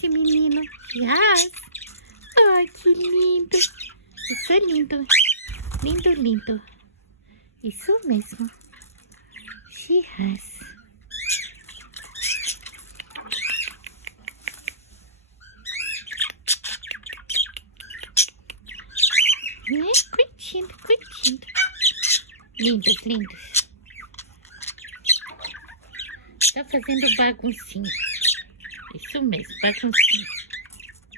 esse menino? Shiraz? Ai, que lindo. Isso é lindo. Lindo, lindo. Isso mesmo. Shiraz. Curtindo, curtindo. Lindos, lindos. Tá fazendo baguncinha. Isso mesmo, baguncinha.